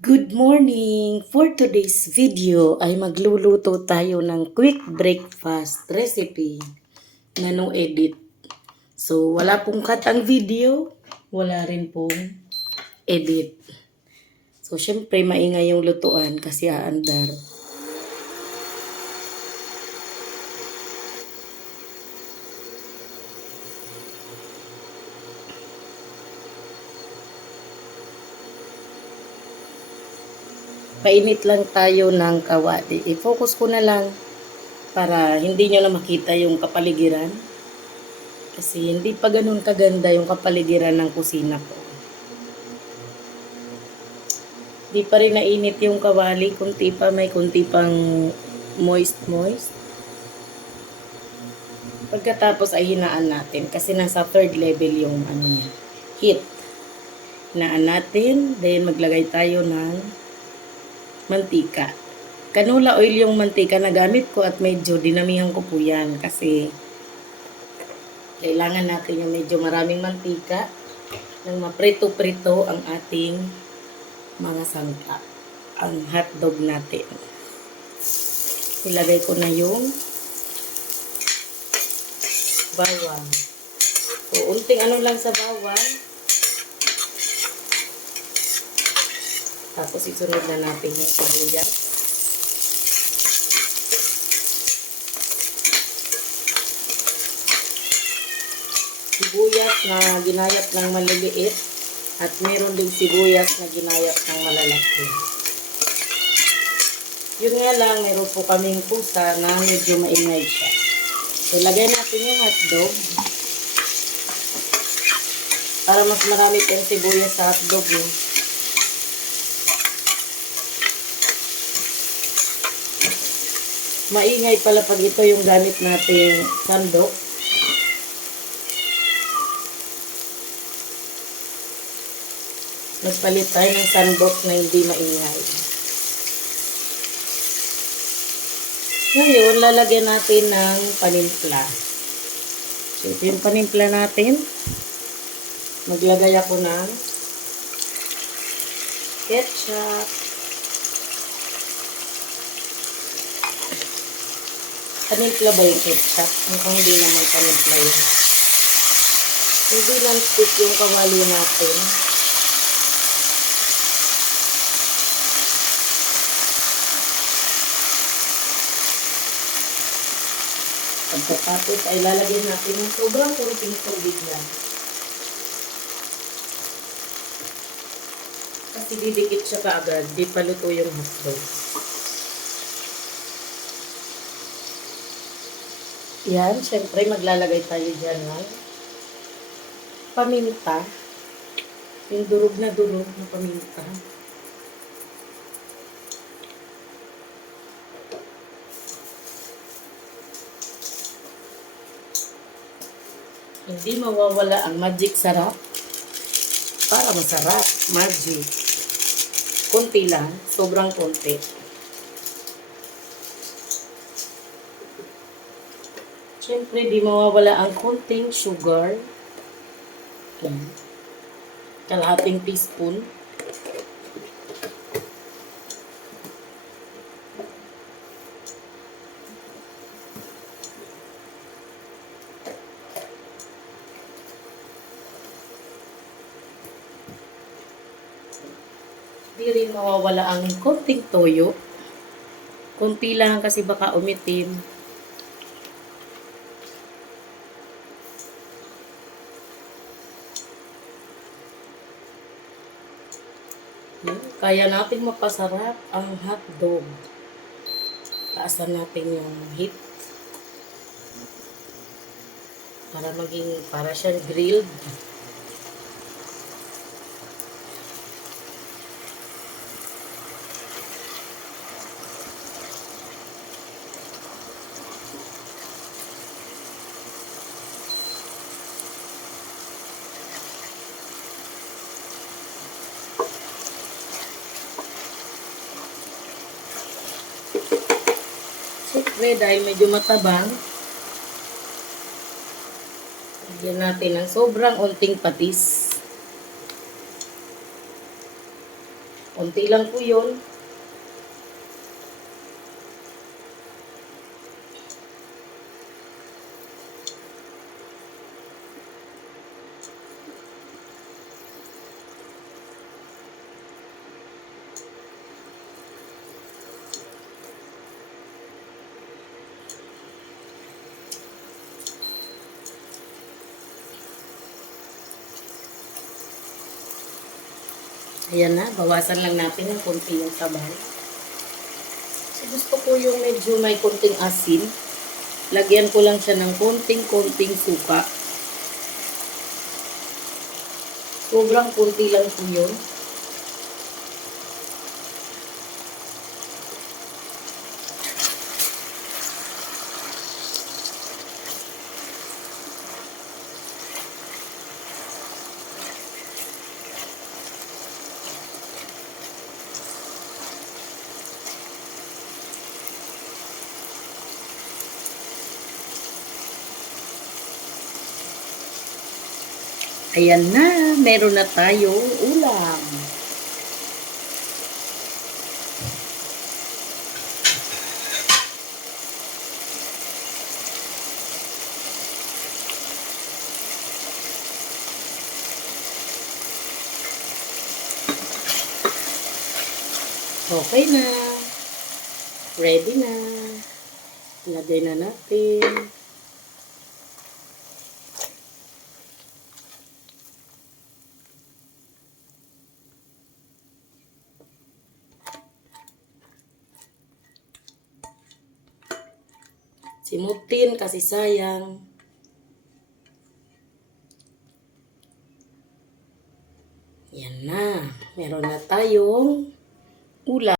Good morning! For today's video ay magluluto tayo ng quick breakfast recipe na no edit. So wala pong cut ang video, wala rin pong edit. So syempre maingay yung lutuan kasi aandar. Painit lang tayo ng kawali. I-focus ko na lang para hindi nyo na makita yung kapaligiran. Kasi hindi pa ganun kaganda yung kapaligiran ng kusina ko. Di pa rin nainit yung kawali, may kunti pang moist. Pagkatapos ay hinaan natin kasi nasa third level yung heat. Hinaan natin, then maglagay tayo ng mantika. Canola oil yung mantika na gamit ko at medyo dinamihan ko po yan kasi kailangan natin yung medyo maraming mantika nang maprito-prito ang ating mga sangka, ang hotdog natin. Ilagay ko na yung bawang. So, unting lang sa bawang. Tapos isunod na natin yung sibuyas. Sibuyas na ginayat ng maliliit at meron din sibuyas na ginayat ng malalaki. Yun nga lang, meron po kaming pusa na medyo maingay siya. So, ilagay natin yung hotdog para mas marami pong sibuyas sa hotdog. Maingay pala pag ito yung gamit nating sandok. Nagpalit tayo ng sandok na hindi maingay. Ngayon, lalagyan natin ng panimpla. So, ito yung panimpla natin. Maglagay ako ng ketchup. Panimpla ba yung ketchup? Mukhang hindi naman panimpla yun. Hindi non-stick yung kawali natin. Pagkatapos ay lalagyan natin ng sobrang kunting tubig lang. Kasi didikit siya kaagad, di pa luto yung hotdog. Yan, syempre maglalagay tayo dyan ng paminta. Yung durog na paminta. Hindi mawawala ang magic sarap. Para masarap, magic. Kunti lang, sobrang kunti. Siyempre, di mawawala ang kunting sugar. Yan. Kalahating teaspoon. Di rin mawawala ang kunting toyo. Kunti lang kasi baka umitim. Kaya natin mapasarap ang hotdog. Taasan natin yung heat para siyang grilled. Siyempre, dahil medyo matabang, lagyan natin ng sobrang unting patis. Konti lang po yun. Ayan na, bawasan lang natin ng konti yung tabal. So, gusto ko yung medyo may konting asin. Lagyan ko lang siya ng konting-konting suka. Sobrang konti lang po yun. Ayan na, meron na tayong ulam. Okay na. Ready na. Lagay na natin. Simutin kasi sayang. Yan na. Meron na tayong ulam.